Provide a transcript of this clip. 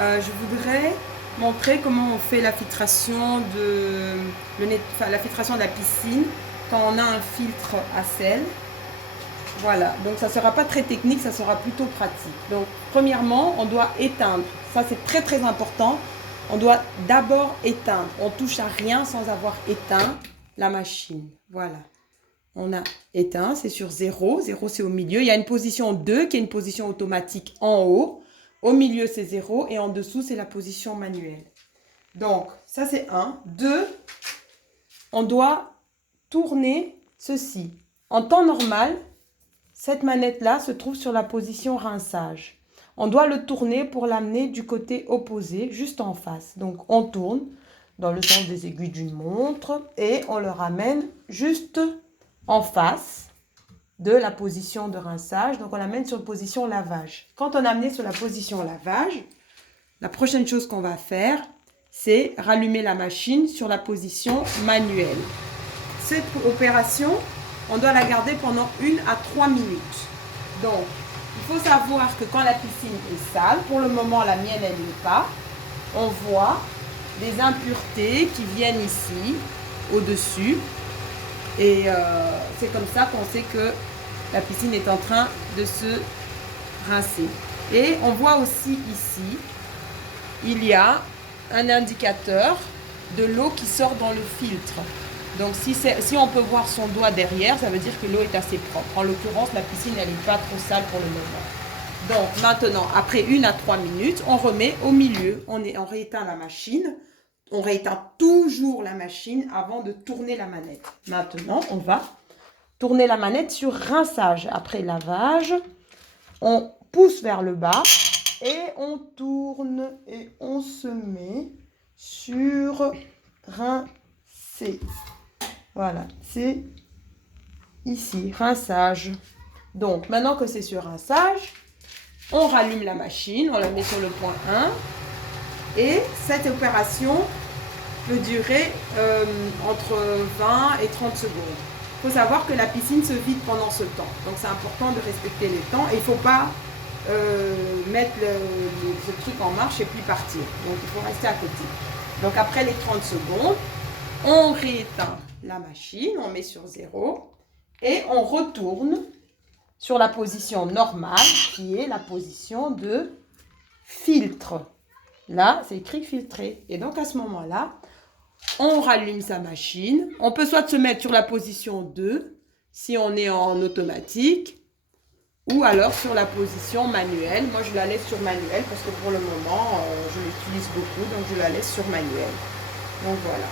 je voudrais montrer comment on fait la filtration la filtration de la piscine quand on a un filtre à sel. Voilà, donc ça ne sera pas très technique, ça sera plutôt pratique. Donc premièrement, on doit éteindre. Ça c'est très très important. On doit d'abord éteindre. On touche à rien sans avoir éteint la machine. Voilà. On a éteint, c'est sur 0. 0 c'est au milieu. Il y a une position 2 qui est une position automatique en haut. Au milieu c'est 0 et en dessous c'est la position manuelle. Donc ça c'est 1. 2, on doit tourner ceci. En temps normal, cette manette-là se trouve sur la position rinçage. On doit le tourner pour l'amener du côté opposé, juste en face. Donc, on tourne dans le sens des aiguilles d'une montre et on le ramène juste en face de la position de rinçage. Donc, on l'amène sur la position lavage. Quand on a amené sur la position lavage, la prochaine chose qu'on va faire, c'est rallumer la machine sur la position manuelle. Cette opération, on doit la garder pendant 1 à 3 minutes. Donc, il faut savoir que quand la piscine est sale, pour le moment la mienne elle n'est pas, on voit des impuretés qui viennent ici, au-dessus. Et c'est comme ça qu'on sait que la piscine est en train de se rincer. Et on voit aussi ici, il y a un indicateur de l'eau qui sort dans le filtre. Donc si on peut voir son doigt derrière, ça veut dire que l'eau est assez propre. En l'occurrence, la piscine elle n'est pas trop sale pour le moment. Donc maintenant, après 1 à 3 minutes, on remet au milieu. On rééteint la machine. On rééteint toujours la machine avant de tourner la manette. Maintenant, on va tourner la manette sur rinçage. Après lavage, on pousse vers le bas et on tourne et on se met sur rincer. Voilà, c'est ici, rinçage. Donc, maintenant que c'est sur rinçage, on rallume la machine, on la met sur le point 1. Et cette opération peut durer entre 20 et 30 secondes. Il faut savoir que la piscine se vide pendant ce temps. Donc, c'est important de respecter les temps. Et il ne faut pas mettre ce truc en marche et puis partir. Donc, il faut rester à côté. Donc, après les 30 secondes, on rééteint la machine, on met sur 0 et on retourne sur la position normale qui est la position de filtre. Là, c'est écrit filtré. Et donc, à ce moment-là, on rallume sa machine. On peut soit se mettre sur la position 2 si on est en automatique ou alors sur la position manuelle. Moi, je la laisse sur manuelle parce que pour le moment, je l'utilise beaucoup. Donc, je la laisse sur manuelle. Donc, voilà.